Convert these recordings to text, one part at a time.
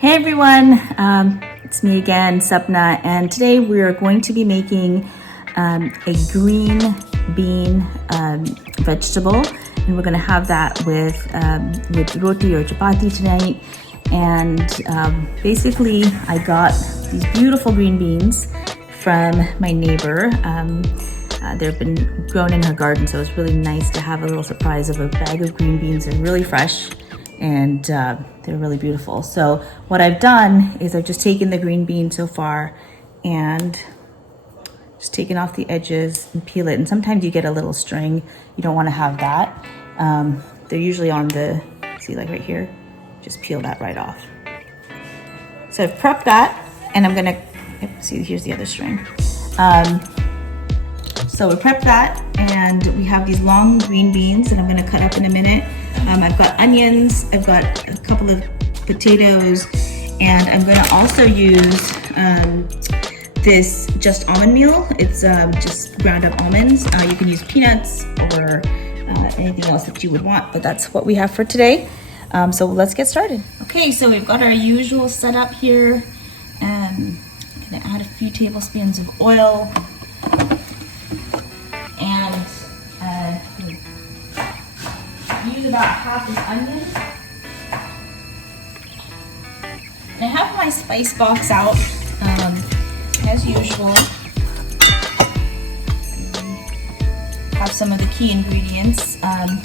Hey everyone, it's me again, Sapna, and today we are going to be making a green bean vegetable, and we're going to have that with roti or chapati tonight. And basically, I got these beautiful green beans from my neighbor. They've been grown in her garden, so it's really nice to have a little surprise of a bag of green beans. They're really fresh and they're really beautiful. So what I've done is I've just taken the green bean so far and just taken off the edges and peel it. And sometimes you get a little string. You don't want to have that. They're usually on the, see, like right here, just peel that right off. So I've prepped that, and I'm gonna, see, here's the other string. So we prepped that, and we have these long green beans that I'm gonna cut up in a minute. I've got onions, I've got a couple of potatoes, and I'm gonna also use this just almond meal. It's just ground up almonds. You can use peanuts or anything else that you would want, but that's what we have for today. So let's get started. Okay, so we've got our usual setup here. I'm gonna add a few tablespoons of oil. And use about half an onion. And I have my spice box out, as usual. Have some of the key ingredients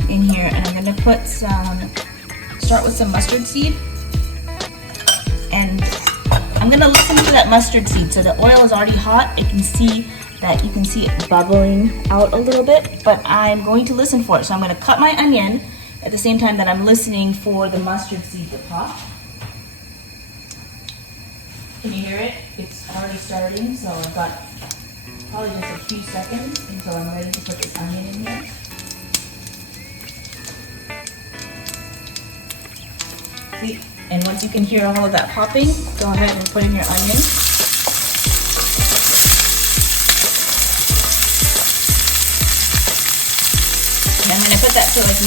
in here, and I'm going to put start with some mustard seed. And I'm going to listen to that mustard seed. So the oil is already hot. You can see it bubbling out a little bit, but I'm going to listen for it. So I'm going to cut my onion at the same time that I'm listening for the mustard seed to pop. Can you hear it? It's already starting, so I've got probably just a few seconds until I'm ready to put this onion in here. See? And once you can hear all of that popping, go ahead and put in your onion. And I'm going to put that to like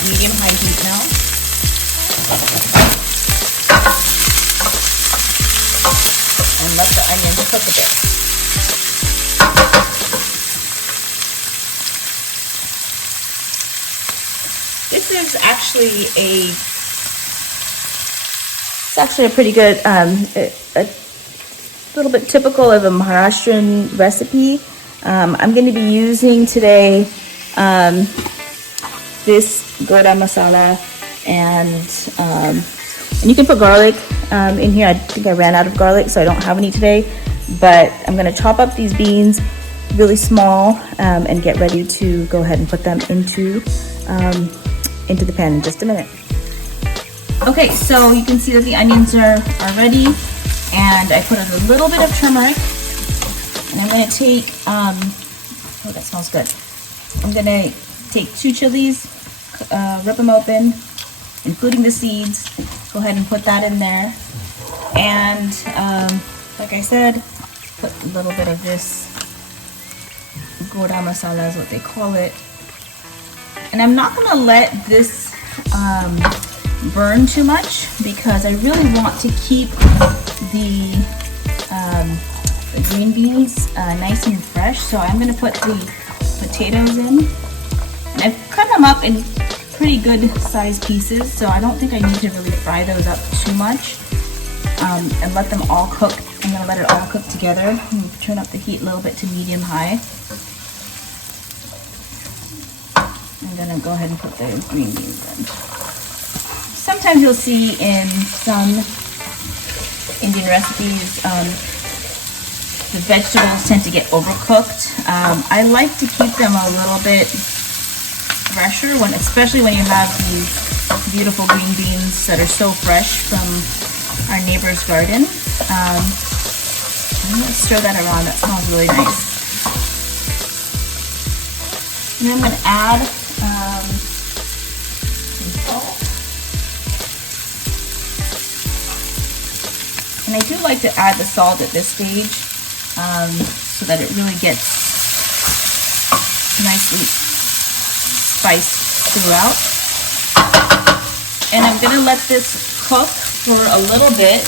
medium-high heat now. And let the onions cook a bit. This is actually a pretty good, a little bit typical of a Maharashtrian recipe. I'm going to be using today this goda masala, and you can put garlic in here. I think I ran out of garlic, so I don't have any today, but I'm going to chop up these beans really small and get ready to go ahead and put them into the pan in just a minute. Okay, so you can see that the onions are ready, and I put in a little bit of turmeric, and I'm going to take, oh, that smells good. I'm going to take 2 chilies, rip them open, including the seeds. Go ahead and put that in there. And like I said, put a little bit of this goda masala is what they call it. And I'm not going to let this burn too much because I really want to keep the green beans nice and fresh. So I'm going to put the potatoes in. And I've cut them up in pretty good sized pieces, so I don't think I need to really fry those up too much, and let them all cook. I'm going to let it all cook together. Turn up the heat a little bit to medium-high. I'm going to go ahead and put the green beans in. Sometimes you'll see in some Indian recipes, the vegetables tend to get overcooked. I like to keep them a little bit fresher, especially when you have these beautiful green beans that are so fresh from our neighbor's garden. I'm going to stir that around. That smells really nice. And then I'm going to add some salt. And I do like to add the salt at this stage so that it really gets nicely spiced throughout. And I'm going to let this cook for a little bit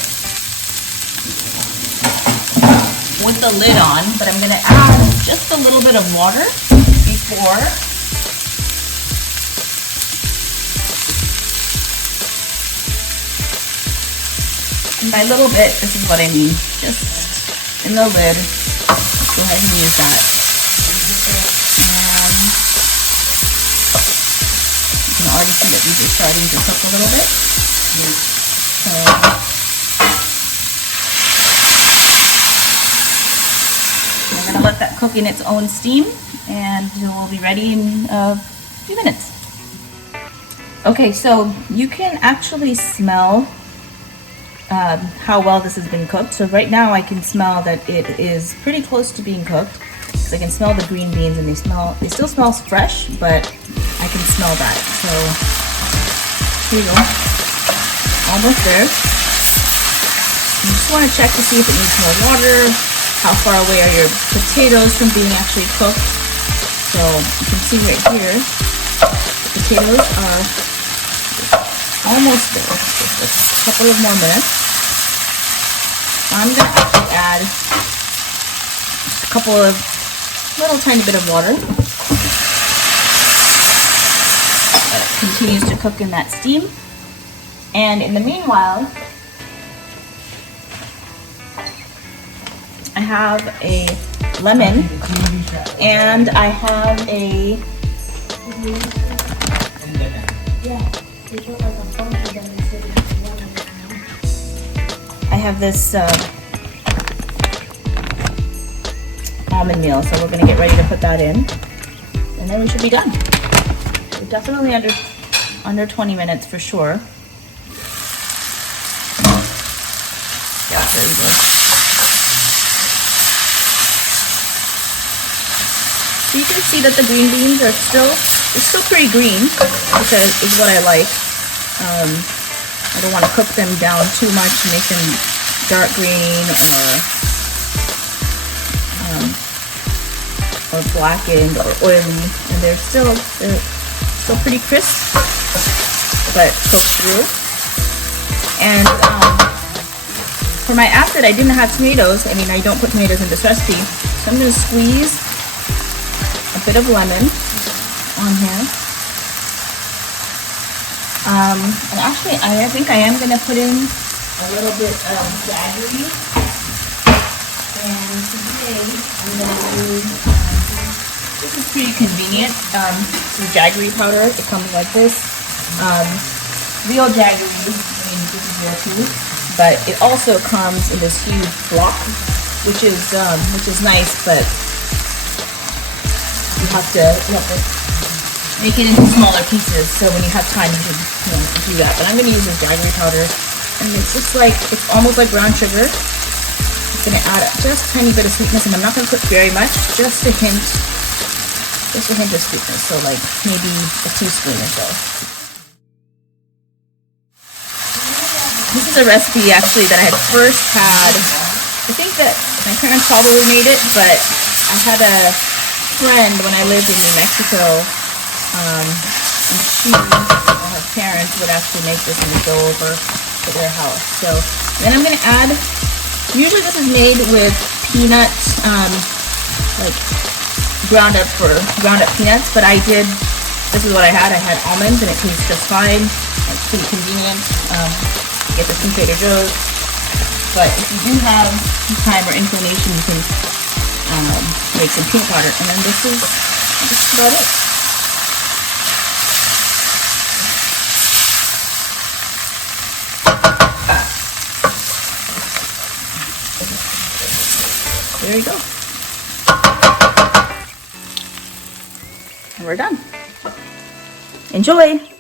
with the lid on, but I'm gonna add just a little bit of water before. And by little bit, this is what I mean. Just in the lid. Go ahead and use that. You can already see that these are starting to cook a little bit. So I'm gonna let that cook in its own steam, and we'll be ready in a few minutes. Okay, so you can actually smell how well this has been cooked. So right now I can smell that it is pretty close to being cooked, because I can smell the green beans, and they still smell fresh, but I can smell that. So here you go, almost there. You just want to check to see if it needs more water. How far away are your potatoes from being actually cooked? So you can see right here, the potatoes are almost there. Just a couple of more minutes. I'm going to actually add a couple of little tiny bit of water. That continues to cook in that steam. And in the meanwhile, I have a lemon and I have a this almond meal, so we're going to get ready to put that in, and then we should be done. We're definitely under 20 minutes for sure. Yeah, there we go. So you can see that the green beans are still pretty green, which is what I like. I don't want to cook them down too much to make them dark green or blackened or oily, and they're still pretty crisp, but cooked through. And for my acid, I didn't have tomatoes. I mean, I don't put tomatoes in this recipe, so I'm going to squeeze a bit of lemon on here. And actually, I think I am going to put in a little bit of jaggery. And today, I'm going to do, this is pretty convenient, some jaggery powder. It comes like this. Real jaggery, I mean, this is real too, but it also comes in this huge block, which is nice, but you have to make it into smaller pieces, so when you have time you can do that. But I'm going to use this jaggery powder, and it's just like, it's almost like brown sugar. It's going to add just a tiny bit of sweetness, and I'm not going to put very much, just a hint of sweetness, so like maybe a teaspoon or so. This is a recipe actually that I had first had, I think that my parents probably made it, but I had a friend when I lived in New Mexico, and she or her parents would actually make this and we'd go over to their house. So then I'm going to add, usually this is made with peanuts, like ground up peanuts, but this is what I had. I had almonds, and it tastes just fine. It's pretty convenient. Get this from Trader Joe's. But if you do have time or inclination, you can make some peanut butter. And then this is just about it. There you go. And we're done. Enjoy!